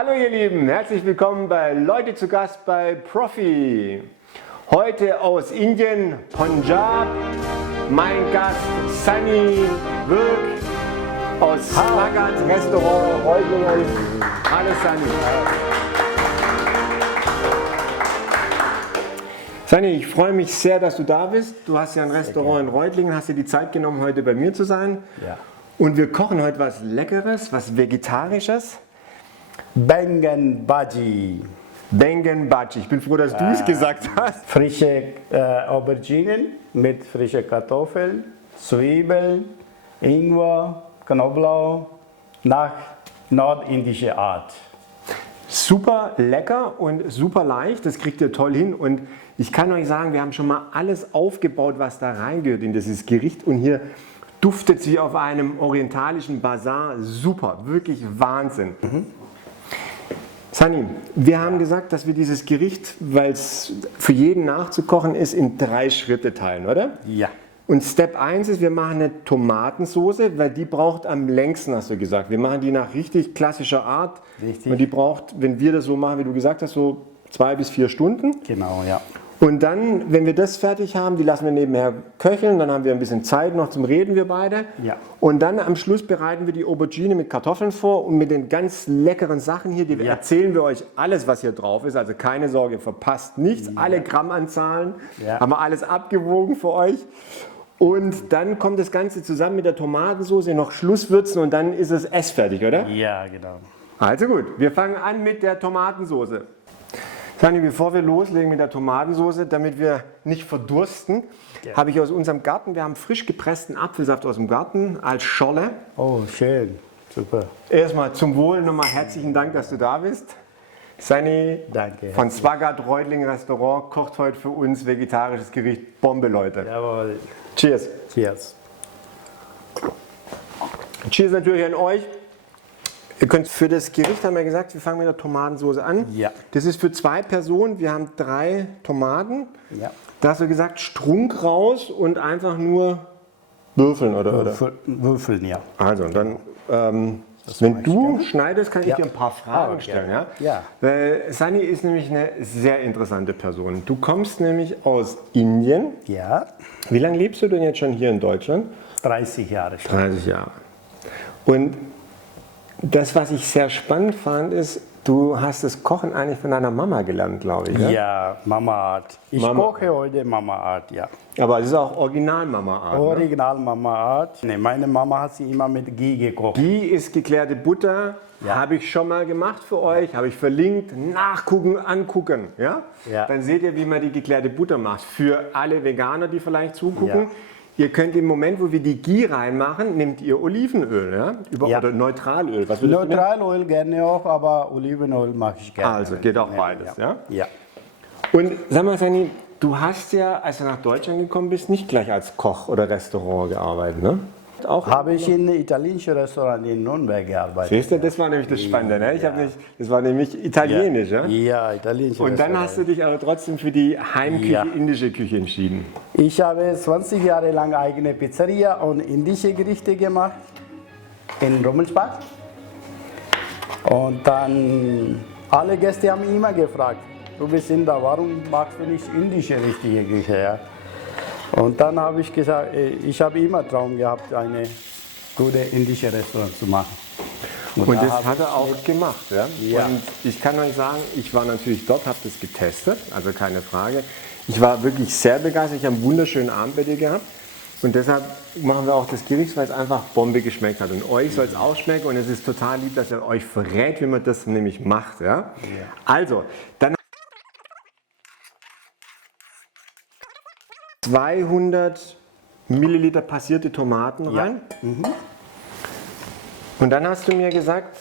Hallo ihr Lieben, herzlich willkommen bei Leute zu Gast bei Profi. Heute aus Indien, Punjab, mein Gast Sunny Wirk aus Swagat Restaurant Reutlingen. Hallo Sunny. Sunny, ich freue mich sehr, dass du da bist. Du hast ja ein Restaurant in Reutlingen, hast dir die Zeit genommen, heute bei mir zu sein. Ja. Und wir kochen heute was Leckeres, was Vegetarisches. Bengan Bhaji. Bengan Bhaji. Ich bin froh, dass du es gesagt hast. Frische Auberginen mit frischen Kartoffeln, Zwiebeln, Ingwer, Knoblauch nach nordindischer Art. Super lecker und super leicht. Das kriegt ihr toll hin. Und ich kann euch sagen, wir haben schon mal alles aufgebaut, was da reingehört in dieses Gericht. Und hier duftet sie auf einem orientalischen Bazar. Super, wirklich Wahnsinn. Sunny, wir haben gesagt, dass wir dieses Gericht, weil es für jeden nachzukochen ist, in 3 Schritte teilen, oder? Ja. Und Step 1 ist, wir machen eine Tomatensoße, weil die braucht am längsten, hast du gesagt. Wir machen die nach richtig klassischer Art. Richtig. Und die braucht, wenn wir das so machen, wie du gesagt hast, so 2 bis 4 Stunden. Genau, ja. Und dann, wenn wir das fertig haben, die lassen wir nebenher köcheln, dann haben wir ein bisschen Zeit noch zum Reden, wir beide. Ja. Und dann am Schluss bereiten wir die Aubergine mit Kartoffeln vor und mit den ganz leckeren Sachen hier, die erzählen wir euch alles, was hier drauf ist. Also keine Sorge, ihr verpasst nichts, alle Grammanzahlen, haben wir alles abgewogen für euch. Und dann kommt das Ganze zusammen mit der Tomatensauce, noch Schlusswürzen und dann ist es essfertig, oder? Ja, genau. Also gut, wir fangen an mit der Tomatensauce. Sunny, bevor wir loslegen mit der Tomatensauce, damit wir nicht verdursten, habe ich aus unserem Garten, wir haben frisch gepressten Apfelsaft aus dem Garten als Scholle. Oh, schön. Super. Erstmal zum Wohl, nochmal herzlichen Dank, dass du da bist. Sunny Danke. von Swagat Reutlingen Restaurant kocht heute für uns vegetarisches Gericht. Bombe, Leute. Jawohl. Cheers. Cheers. Cheers natürlich an euch. Ihr könnt für das Gericht, haben wir gesagt, wir fangen mit der Tomatensauce an. Ja. Das ist für 2 Personen. Wir haben 3 Tomaten. Ja. Da hast du gesagt, Strunk raus und einfach nur würfeln, oder? Würfeln, ja. Also, dann, wenn du schneidest, kann ich dir ein paar Fragen stellen. Ja? Ja. Weil Sunny ist nämlich eine sehr interessante Person. Du kommst nämlich aus Indien. Ja. Wie lange lebst du denn jetzt schon hier in Deutschland? 30 Jahre schon. 30 Jahre. Und das, was ich sehr spannend fand, ist, du hast das Kochen eigentlich von deiner Mama gelernt, glaube ich. Ja, Ja, Mama Art. Ich koche heute Mama Art, ja. Aber es ist auch Original Mama Art. Ne? Original Mama Art. Nee, meine Mama hat sie immer mit Ghee gekocht. Ghee ist geklärte Butter, habe ich schon mal gemacht für euch, habe ich verlinkt, nachgucken, angucken. Ja? Ja. Dann seht ihr, wie man die geklärte Butter macht. Für alle Veganer, die vielleicht zugucken. Ja. Ihr könnt im Moment, wo wir die Ghee reinmachen, nehmt ihr Olivenöl, ja? Oder Neutralöl. Was würdest du nehmen? Neutralöl gerne auch, aber Olivenöl mache ich gerne. Also geht auch beides, ja? Ja. Und sag mal, Sunny, du hast ja, als du nach Deutschland gekommen bist, nicht gleich als Koch oder Restaurant gearbeitet, ne? Auch Habe ich in einem italienischen Restaurant in Nürnberg gearbeitet. Siehst du, das war nämlich das Spannende, ne? Das war nämlich italienisch, ja? Ja, italienisch. Und dann hast du dich aber trotzdem für die Heimküche, indische Küche entschieden. Ich habe 20 Jahre lang eigene Pizzeria und indische Gerichte gemacht in Rummelsbach. Und dann alle Gäste haben immer gefragt, du bist Inder, warum magst du nicht indische richtige Küche? Ja? Und dann habe ich gesagt, ich habe immer Traum gehabt, eine gute indische Restaurant zu machen. Und das hat er auch gemacht. Ja? Ja. Und ich kann euch sagen, ich war natürlich dort, habe das getestet, also keine Frage. Ich war wirklich sehr begeistert, ich habe einen wunderschönen Abend bei dir gehabt. Und deshalb machen wir auch das Gericht, weil es einfach Bombe geschmeckt hat. Und euch soll es auch schmecken und es ist total lieb, dass er euch verrät, wie man das nämlich macht. Ja? Also, dann 200 Milliliter passierte Tomaten rein. Und dann hast du mir gesagt,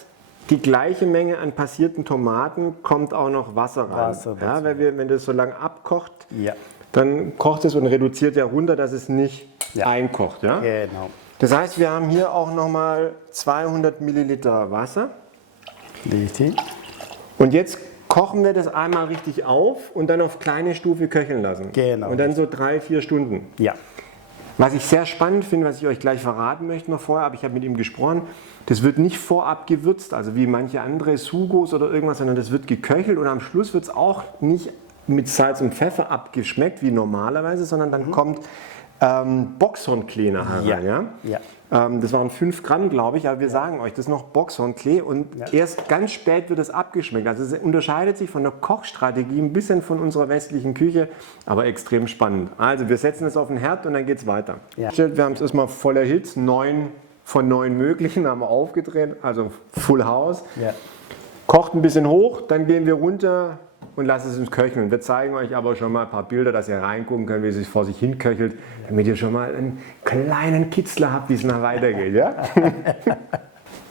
die gleiche Menge an passierten Tomaten kommt auch noch Wasser rein. Ja, weil wenn das so lange abkocht, dann kocht es und reduziert ja runter, dass es nicht einkocht. Ja? Genau. Das heißt, wir haben hier auch nochmal 200 Milliliter Wasser. Richtig. Und jetzt kochen wir das einmal richtig auf und dann auf kleine Stufe köcheln lassen. Genau. Und dann so 3-4 Stunden. Ja. Was ich sehr spannend finde, was ich euch gleich verraten möchte noch vorher, aber ich habe mit ihm gesprochen, das wird nicht vorab gewürzt, also wie manche andere Sugos oder irgendwas, sondern das wird geköchelt und am Schluss wird es auch nicht mit Salz und Pfeffer abgeschmeckt wie normalerweise, sondern dann kommt Boxhornklee nachher rein. Ja? Das waren 5 Gramm, glaube ich, aber wir sagen euch, das ist noch Boxhornklee und erst ganz spät wird es abgeschmeckt. Also es unterscheidet sich von der Kochstrategie ein bisschen von unserer westlichen Küche, aber extrem spannend. Also wir setzen es auf den Herd und dann geht es weiter. Ja. Wir haben es erstmal voller Hits, 9 von 9 möglichen haben wir aufgedreht, also Full House. Ja. Kocht ein bisschen hoch, dann gehen wir runter und lassen es uns köcheln. Wir zeigen euch aber schon mal ein paar Bilder, dass ihr reingucken könnt, wie es sich vor sich hin köchelt, damit ihr schon mal einen kleinen Kitzler habt, wie es nach weitergeht. Ja?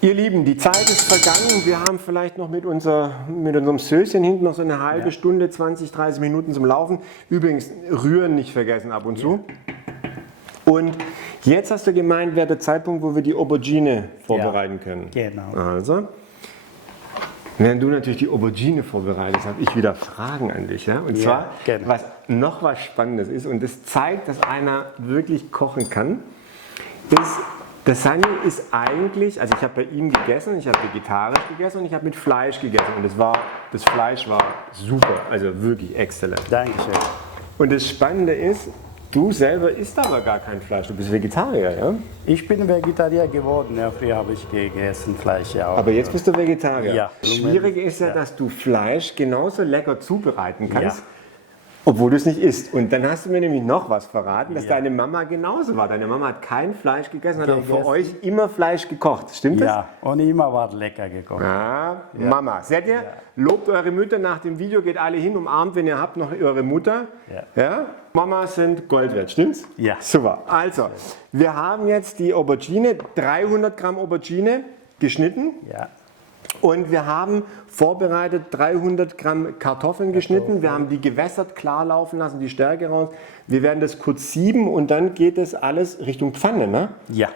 Ihr Lieben, die Zeit ist vergangen. Wir haben vielleicht noch mit unserem Söschen hinten noch so eine halbe Stunde, 20, 30 Minuten zum Laufen. Übrigens, rühren nicht vergessen ab und zu. Und jetzt hast du gemeint, wäre der Zeitpunkt, wo wir die Aubergine vorbereiten können. Genau. Also, während du natürlich die Aubergine vorbereitest, habe ich wieder Fragen an dich. Ja? Und zwar, was noch was Spannendes ist, und das zeigt, dass einer wirklich kochen kann, ist, der Sunny ist eigentlich, also ich habe bei ihm gegessen, ich habe vegetarisch gegessen und ich habe mit Fleisch gegessen. Und das Fleisch war super, also wirklich exzellent. Dankeschön. Und das Spannende ist, du selber isst aber gar kein Fleisch, du bist Vegetarier, ja? Ich bin Vegetarier geworden, ja, früher habe ich gegessen Fleisch, ja. Aber jetzt bist du Vegetarier. Ja. Schwierig ist ja, dass du Fleisch genauso lecker zubereiten kannst, obwohl du es nicht isst. Und dann hast du mir nämlich noch was verraten, dass deine Mama genauso war. Deine Mama hat kein Fleisch gegessen, hat aber für euch immer Fleisch gekocht. Stimmt das? Ja, und immer war lecker gekocht. Ja, Mama. Seht ihr? Lobt eure Mütter nach dem Video, geht alle hin, umarmt, wenn ihr habt, noch eure Mutter. Ja? Mamas sind Gold wert, stimmt's? Ja. Super. Also, wir haben jetzt die Aubergine, 300 Gramm Aubergine geschnitten. Ja. Und wir haben vorbereitet 300 Gramm Kartoffeln geschnitten. Wir haben die gewässert, klar laufen lassen, die Stärke raus. Wir werden das kurz sieben und dann geht das alles Richtung Pfanne, ne? Ja.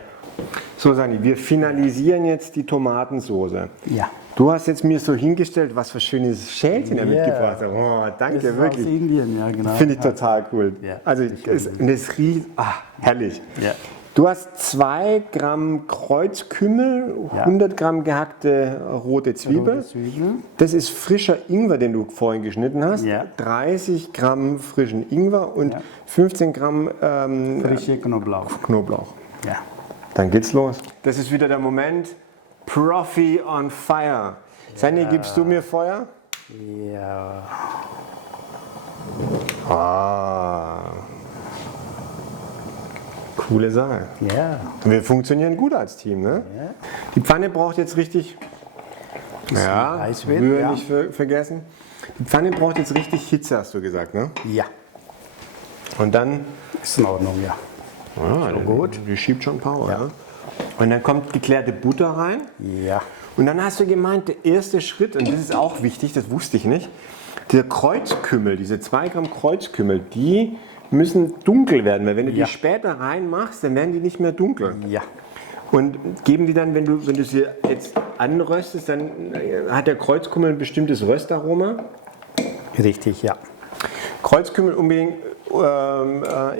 So, Sani, wir finalisieren jetzt die Tomatensoße. Ja. Du hast jetzt mir so hingestellt, was für schönes Schälchen er mitgebracht hat. Oh, danke, Das ist wirklich. aus Indien, ja, genau. Finde ich total cool. Ja, also, es riecht herrlich. Ja. Du hast 2 Gramm Kreuzkümmel, 100 Gramm gehackte rote Zwiebel. Das ist frischer Ingwer, den du vorhin geschnitten hast. Ja. 30 Gramm frischen Ingwer und 15 Gramm frische Knoblauch. Ja. Dann geht's los. Das ist wieder der Moment. Profi on fire. Sani, gibst du mir Feuer? Ja. Coole Sache. Ja. Wir funktionieren gut als Team, ne? Ja. Die Pfanne braucht jetzt richtig, Rühr nicht vergessen. Die Pfanne braucht jetzt richtig Hitze, hast du gesagt, ne? Ja. Und dann? Ist in Ordnung, ja. So gut. Die schiebt schon Power, ja. Und dann kommt geklärte Butter rein. Ja. Und dann hast du gemeint, der erste Schritt, und das ist auch wichtig, das wusste ich nicht, der Kreuzkümmel, diese 2 Gramm Kreuzkümmel, die müssen dunkel werden, weil wenn du die später reinmachst, dann werden die nicht mehr dunkel. Ja. Und geben die dann, wenn du sie jetzt anröstest, dann hat der Kreuzkümmel ein bestimmtes Röstaroma? Richtig, ja. Kreuzkümmel unbedingt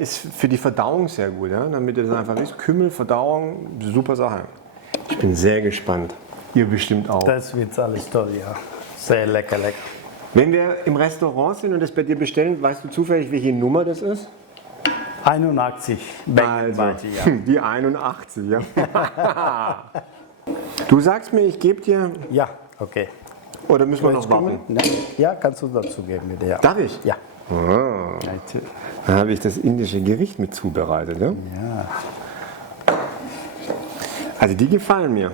ist für die Verdauung sehr gut, ja? Damit das einfach ist. Kümmel, Verdauung, super Sache. Ich bin sehr gespannt. Ihr bestimmt auch. Das wird alles toll, ja. Sehr lecker, lecker. Wenn wir im Restaurant sind und das bei dir bestellen, weißt du zufällig, welche Nummer das ist? 81. Also, die 81, ja. Du sagst mir, ich gebe dir... Ja, okay. Oder müssen wir noch warten? Ja, kannst du dazu geben, bitte. Ja. Darf ich? Ja. Dann habe ich das indische Gericht mit zubereitet. Ja? Ja. Also die gefallen mir.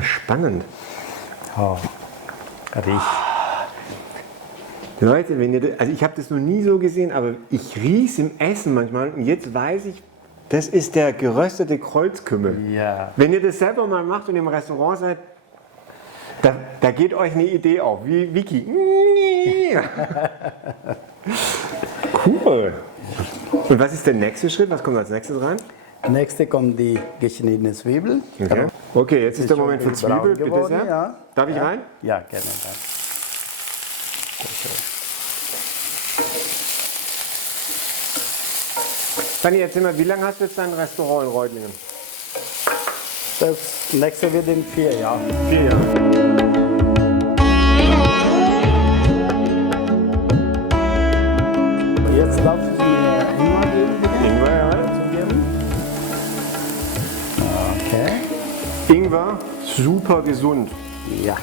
Spannend. Oh. Riecht. Leute, wenn ihr, also ich habe das noch nie so gesehen, aber ich riech's im Essen manchmal und jetzt weiß ich, das ist der geröstete Kreuzkümmel. Ja. Wenn ihr das selber mal macht und im Restaurant seid, da geht euch eine Idee auf, wie Vicky. Cool. Und was ist der nächste Schritt? Was kommt als nächstes rein? Nächste kommt die geschnittene Zwiebel. Okay, jetzt ist der Moment für schon braun Zwiebel. Bitte geworden, sehr. ja. Darf ich rein? Ja, gerne. Fanny, erzähl mal, wie lange hast du jetzt dein Restaurant in Reutlingen? Das nächste wird in 4 Jahren. 4 Jahre. Jetzt darf ich mir Ingwer geben, bitte. Ingwer, ja. Zugeben. Okay. Ingwer, super gesund. Ja.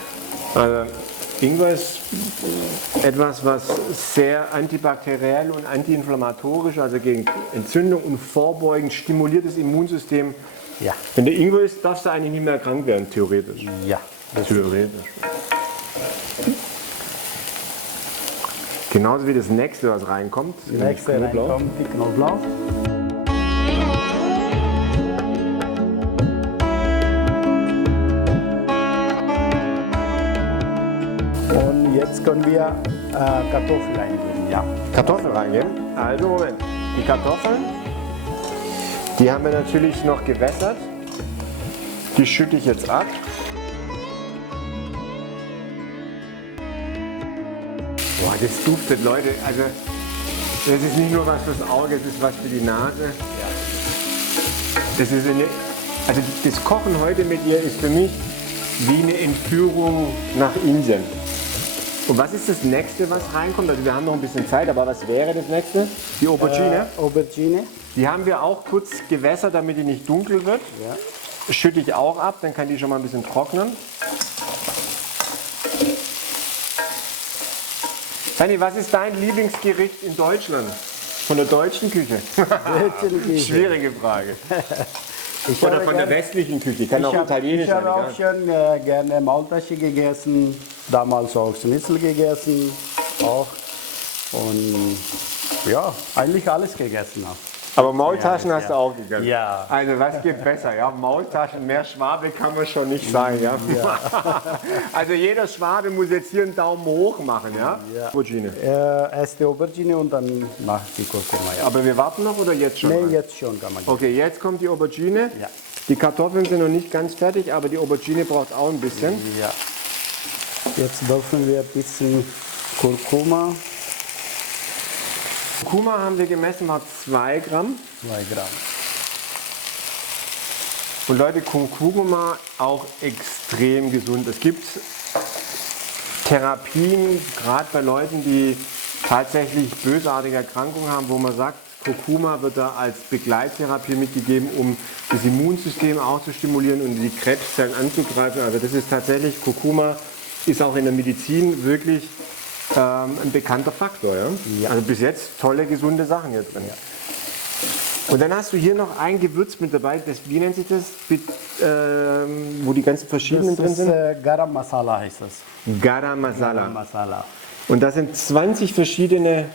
Also, Ingwer ist etwas, was sehr antibakteriell und antiinflammatorisch, also gegen Entzündung und vorbeugend stimuliert das Immunsystem. Ja. Wenn der Ingwer ist, darfst du eigentlich nicht mehr krank werden, theoretisch. Ja. Theoretisch. Genauso wie das nächste, was reinkommt. Die nächste reinkommt, die Knoblauch. Und jetzt können wir Kartoffeln eingeben. Ja. Kartoffeln reingeben. Also Moment. Die Kartoffeln, die haben wir natürlich noch gewässert. Die schütte ich jetzt ab. Boah, das duftet, Leute. Also, das ist nicht nur was fürs Auge, es ist was für die Nase. Das ist also das Kochen heute mit ihr ist für mich wie eine Entführung nach Indien. Und was ist das nächste, was reinkommt? Also wir haben noch ein bisschen Zeit, aber was wäre das nächste? Die Aubergine. Aubergine. Die haben wir auch kurz gewässert, damit die nicht dunkel wird. Ja. Schütte ich auch ab, dann kann die schon mal ein bisschen trocknen. Fanny, was ist dein Lieblingsgericht in Deutschland? Von der deutschen Küche? Schwierige Frage. Oder von der westlichen Küche, kann auch italienisch Ich sein. habe auch schon gerne Maultasche gegessen, damals auch Schnitzel gegessen, auch. Und ja, eigentlich alles gegessen habe. Aber Maultaschen hast du auch gegessen? Ja. Also was geht besser? Ja? Maultaschen, mehr Schwabe kann man schon nicht sein. Ja? Also jeder Schwabe muss jetzt hier einen Daumen hoch machen. Ja? Aubergine. Erst die Aubergine und dann nach die Kurkuma. Ja. Aber wir warten noch oder jetzt schon? Nee, jetzt schon kann man. Okay, jetzt kommt die Aubergine. Ja. Die Kartoffeln sind noch nicht ganz fertig, aber die Aubergine braucht auch ein bisschen. Ja. Jetzt dürfen wir ein bisschen Kurkuma. Kurkuma haben wir gemessen, war 2 Gramm. 2 Gramm. Und Leute, Kurkuma auch extrem gesund. Es gibt Therapien, gerade bei Leuten, die tatsächlich bösartige Erkrankungen haben, wo man sagt, Kurkuma wird da als Begleittherapie mitgegeben, um das Immunsystem auch zu stimulieren und die Krebszellen anzugreifen. Also das ist tatsächlich, Kurkuma ist auch in der Medizin wirklich ein bekannter Faktor. Ja? Ja. Also bis jetzt tolle, gesunde Sachen hier drin. Ja. Und dann hast du hier noch ein Gewürz mit dabei, wie nennt sich das, wo die ganzen verschiedenen drin sind? Garam Masala heißt das. Garam Masala. Garam Masala. Und da sind 20 verschiedene,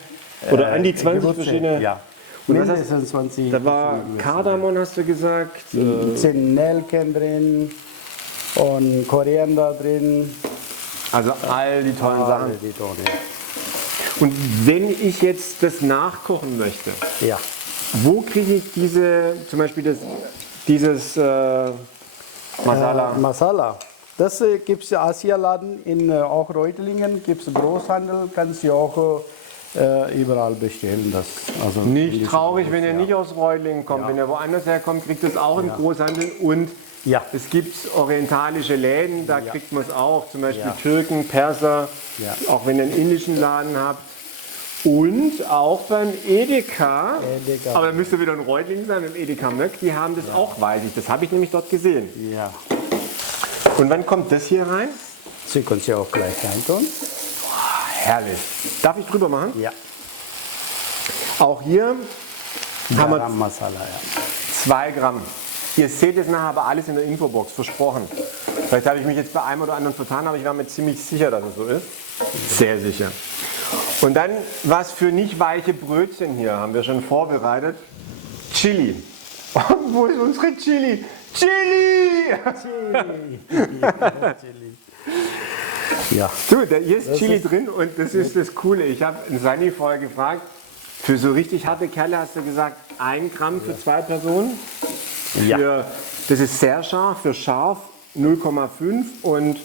oder an die 20 Gewürze, verschiedene. Ja. Und Mindestens 20. Da war Kardamom, hast du gesagt. Sind Nelken drin und Koriander drin. Also all die tollen Sachen. Die tollen. Und wenn ich jetzt das nachkochen möchte, Ja. wo kriege ich diese, zum Beispiel dieses Masala? Masala. Das gibt es im Asialaden, in auch Reutlingen gibt es Großhandel, kannst du auch überall bestellen. Das, also Nicht traurig, wenn ihr nicht aus Reutlingen kommt. Wenn ihr woanders herkommt, kriegt es auch im Großhandel. Und Ja. es gibt orientalische Läden, da kriegt man es auch. Zum Beispiel Ja. Türken, Perser, Ja. auch wenn ihr einen indischen Laden habt. Und auch beim Edeka. Edeka. Aber da müsst ihr wieder in Reutlingen sein, beim Edeka Möck. Die haben das auch, weiß ich. Das habe ich nämlich dort gesehen. Ja. Und wann kommt das hier rein? Sie können sie auch gleich reintun. Herrlich. Darf ich drüber machen? Ja. Auch hier haben wir Garam Masala, ja. 2 Gramm. Ihr seht es nachher aber alles in der Infobox, versprochen. Vielleicht habe ich mich jetzt bei einem oder anderen vertan, aber ich war mir ziemlich sicher, dass es so ist. Sehr sicher. Und dann was für nicht weiche Brötchen hier haben wir schon vorbereitet. Chili. Und wo ist unsere Chili? Chili! Ja. Du, hier ist Chili drin und das ist das Coole. Ich habe Sani vorher gefragt, für so richtig harte Kerle hast du gesagt, 1 Gramm für 2 Personen. Für, das ist sehr scharf, für scharf 0,5 und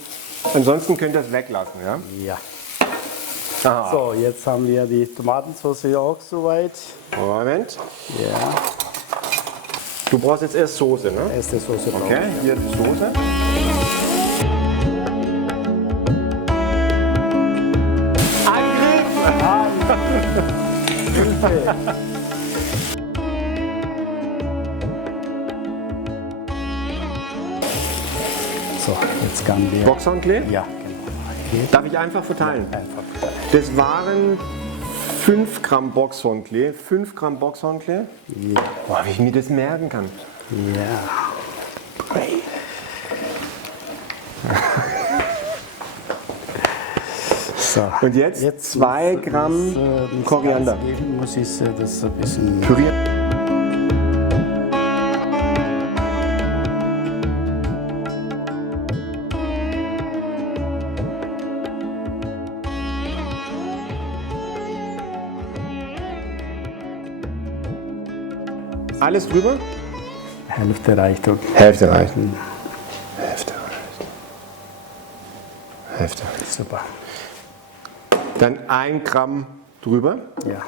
ansonsten könnt ihr es weglassen. Ja? Ja. Aha. So, jetzt haben wir die Tomatensauce auch soweit. Moment. Ja, Du brauchst jetzt erst Soße, ne? erste Soße drauf. Okay, hier die Soße. So, jetzt kann wir. Boxhornklee? Ja, genau. Darf ich einfach verteilen? Einfach. Das waren 5 Gramm Boxhornklee. 5 Gramm Boxhornklee. Ja. Boah, wie ich mir das merken kann. Ja. So. Und jetzt 2 Gramm Koriander. Geben muss ich das ein bisschen. Pürieren. Alles drüber? Hälfte reicht. Okay. Hälfte reicht. Hälfte reicht. Hälfte. Super. Dann 1 Gramm drüber. Ja.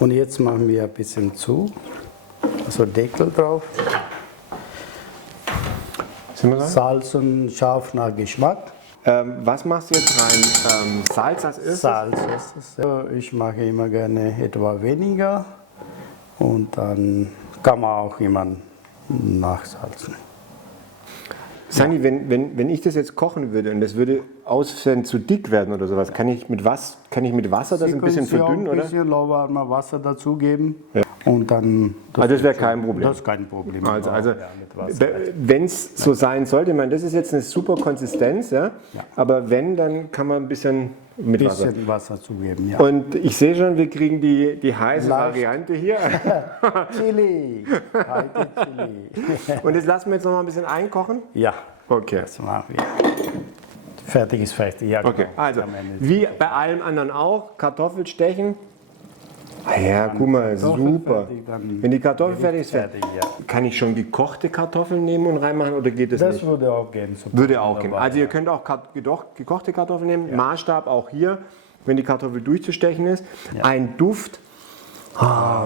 Und jetzt machen wir ein bisschen zu. Also Deckel drauf. Sind wir da? Salz und scharf nach Geschmack. Was machst du jetzt rein? Salz als erstes? Salz ist es. Ich mache immer gerne etwa weniger. Und dann kann man auch immer nachsalzen. Sani, wenn ich das jetzt kochen würde und das würde aussehen zu dick werden oder sowas, kann ich mit Wasser das ein bisschen verdünnen, ein oder? bisschen lauwarmes Wasser dazugeben. Ja. Und dann. Also das wäre kein Problem. Das ist kein Problem. Also ja, mit Wasser. wenn es so sein sollte, ich meine, das ist jetzt eine super Konsistenz, ja? Aber wenn, dann kann man ein bisschen mit Wasser. Bisschen Wasser zugeben, ja. Und ich sehe schon, wir kriegen die heiße Leicht. Variante hier. Chili. Heute Chili. Und das lassen wir jetzt noch mal ein bisschen einkochen? Ja, Okay. das machen wir. Fertig ist fertig, ja. Okay, genau. also Am Ende. wie bei allem anderen auch, Kartoffel stechen. Ah ja, guck mal, Kartoffel super. fertig, dann Wenn die Kartoffel fertig ist, fertig, ja. kann ich schon gekochte Kartoffeln nehmen und reinmachen oder geht das Das nicht? würde auch gehen. Super. Würde auch gehen. Wunderbar, Also ihr könnt auch gekochte Kartoffeln nehmen. Maßstab auch hier, wenn die Kartoffel durchzustechen ist. Ein Duft,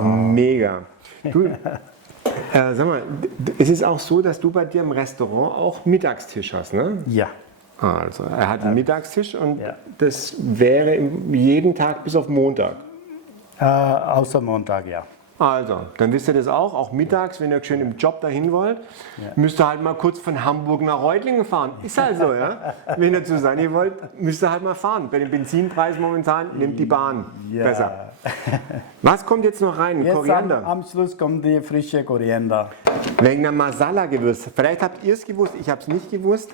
mega. Du, sag mal, es ist auch so, dass du bei dir im Restaurant auch Mittagstisch hast, ne? Ja. Also er hat einen Mittagstisch und Ja. das wäre jeden Tag bis auf Montag. Außer Montag, ja. Also, dann wisst ihr das auch mittags, wenn ihr schön im Job dahin wollt, müsst ihr halt mal kurz von Hamburg nach Reutlingen fahren. Ist halt so, ja? Wenn ihr zu Sani wollt, müsst ihr halt mal fahren. Bei den Benzinpreisen momentan nehmt die Bahn besser. Was kommt jetzt noch rein? Jetzt Koriander. am Schluss kommt die frische Koriander. Wegen der Masala-Gewürz. Vielleicht habt ihr es gewusst, ich habe es nicht gewusst.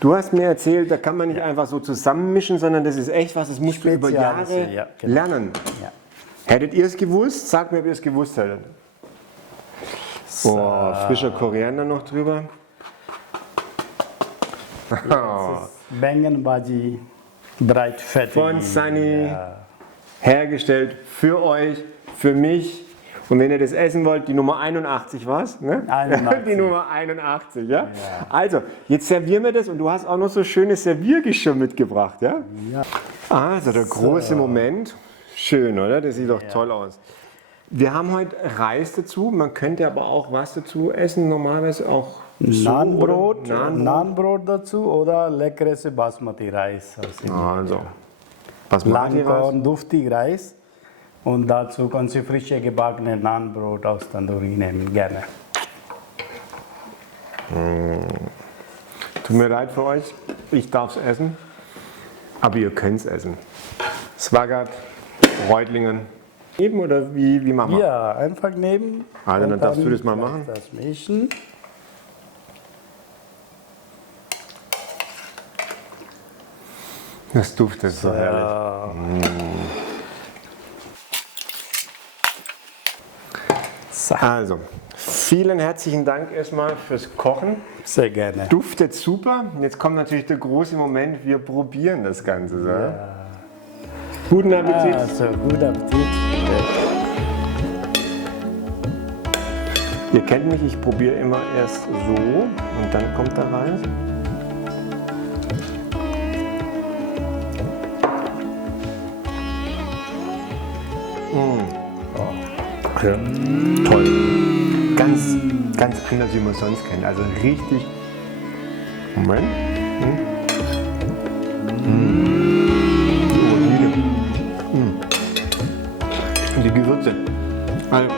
Du hast mir erzählt, da kann man nicht einfach so zusammenmischen, sondern das ist echt was, das musst du über Spezielles, Jahre ja, genau. lernen. Ja. Hättet ihr es gewusst? Sagt mir, ob ihr es gewusst hättet. Oh, frischer Koriander noch drüber. Bengan Bhaji, breit fertig. Von Sani, hergestellt für euch, für mich. Und wenn ihr das essen wollt, die Nummer 81 war's, ne? 81. Die Nummer 81, ja? Also, jetzt servieren wir das und du hast auch noch so schönes Serviergeschirr mitgebracht, ja? Ja. Also der große Moment. Schön, oder? Das sieht doch toll aus. Wir haben heute Reis dazu, man könnte aber auch was dazu essen, normalerweise auch so, Naanbrot, oder? Naanbrot dazu oder leckeres Basmati-Reis. Also, was macht ihr Lang Reis? und duftig Reis. Und dazu kannst du frische gebackene Naanbrot aus Tandoori nehmen, gerne. Tut mir leid für euch, ich darf es essen, aber ihr könnt es essen. Swagert, Reutlingen. Eben oder wie machen wir? Ja, einfach nehmen. Also, und dann darfst du das mal machen. Das mischen. Das duftet so herrlich. So, Also, vielen herzlichen Dank erstmal fürs Kochen. sehr gerne. Duftet super. Jetzt kommt natürlich der große Moment, wir probieren das Ganze. So. Guten Appetit. Also, guten Appetit. Ihr kennt mich, ich probiere immer erst so und dann kommt da rein. Ja. Toll. Ganz anders, wie man es sonst kennt. Also richtig. Moment. Und die Gewürze. Also,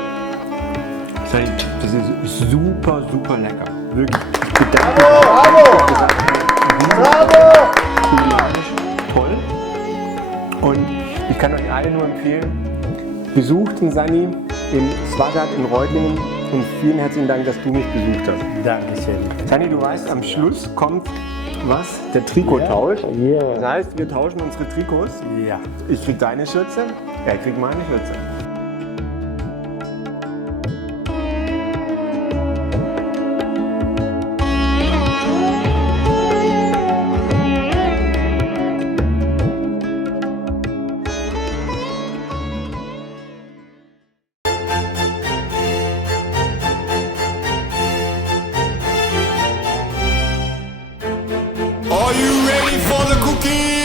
das ist super, super lecker. Wirklich. Bravo! Toll. Und ich kann euch alle nur empfehlen, besucht den Sani im Swagat in Reutlingen und vielen herzlichen Dank, dass du mich besucht hast. Dankeschön. Sani, du weißt, am Schluss kommt was? Der Trikottausch. Ja. Das heißt, wir tauschen unsere Trikots. Ja. Ich krieg deine Schürze, er kriegt meine Schürze. Are you ready for the cookie?